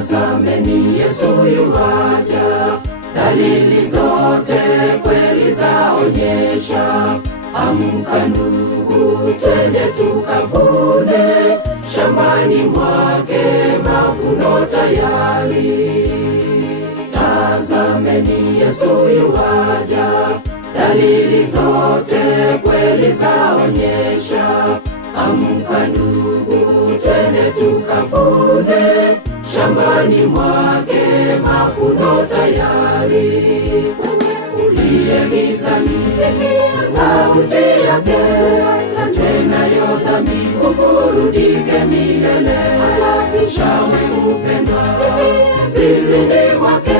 Tazameni Yesu yuaja, dalili zote kweli zaonyesha. Amka ndugu, twende tukavune, shambani mwake mavuno tayari. Tazameni Yesu yuaja, dalili zote kweli zaonyesha. Amka ndugu, twende tukavune, shambani mwake mavuno tayari. Uliye gizani, sauti yake tenayo dhambi, uburudike milele. Shawe mpendwa, zizini mwake,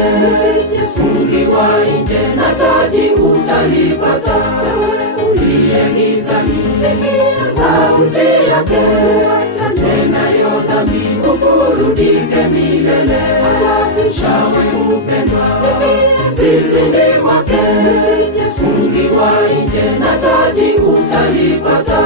fungiwa nje na taji utalipata. Uliye gizani, sauti yake tenayo dhambi, uburudike milele. Shawe mpendwa, zizini mwake, fungiwa nje na taji utalipata.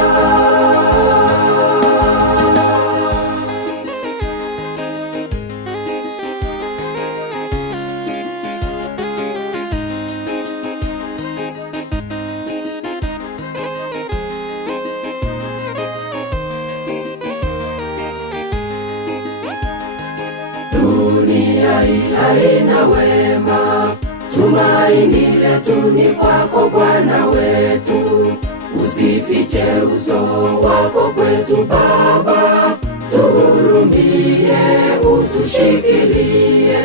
Dunia hii haina wema, tumaini letu ni kwako Bwana wetu. Usifiche uso wako kwetu Baba, tuhurumie, utushikilie.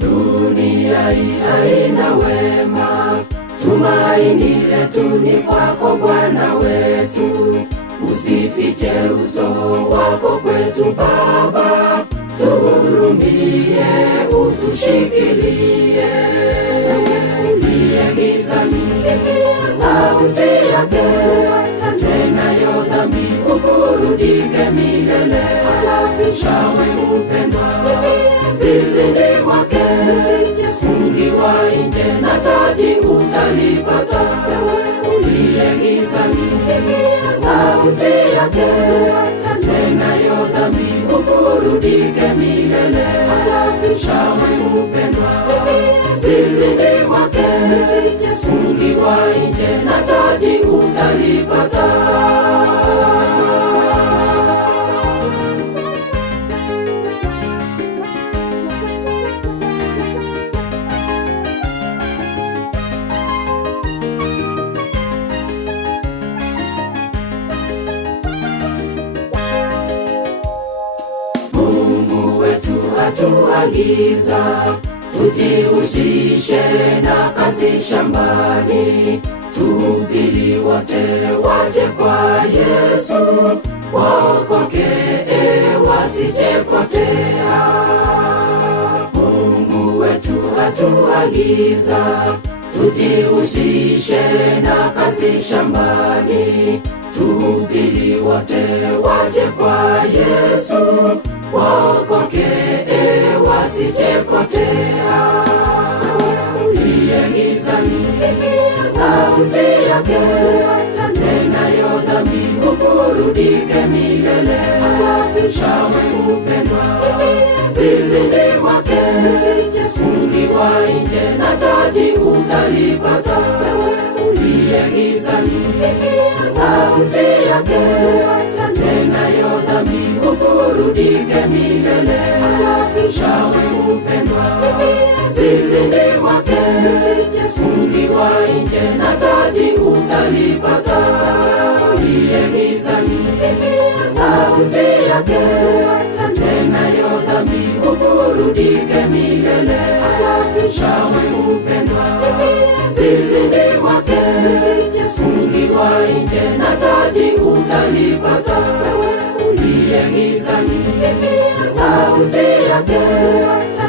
Dunia hii haina wema, tumaini letu ni kwako Bwana wetu. Usifiche uso wako kwetu Baba, tuhurumie, utushikilie. Uliye gizani, sauti yake tenayo dhambi, uburudike milele. Shawe mpendwa, zizini mwake, fungiwa nje na taji utalipata. Uliye gizani, sauti yake tenayo dhambi, uburudike milele. Shawe mpendwa, zizini mwake, fungiwa nje na taji utalipata. Atuagiza tujihusishe na kazi shambani, tuhubiri wote waje kwa Yesu, waokoke wasijepotea. Mungu wetu atuagiza tujihusishe na kazi shambani, tuhubiri wote waje kwa Yesu, waokoke wasijepotea. Uliye gizani, sauti yake tenayo dhambi, uburudike milele. Shawe mpendwa, zizini mwake, fungiwa nje na taji utalipata. Uliye gizani, sauti yake tenayo dhambi, uburudike milele. Shawe mpendwa, zizini mwake, fungiwa nje na taji utalipata. Uliye gizani, sauti yake tenayo dhambi, uburudike milele. Shawe mpendwa, zizini mwake, fungiwa nje na taji utalipata. Uliye gizani, sauti yake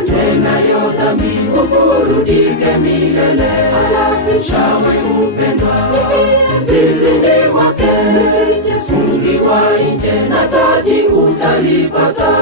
tenayo dhambi, uburudike milele. Shawe mpendwa, zizini mwake, fungiwa nje na taji utalipata.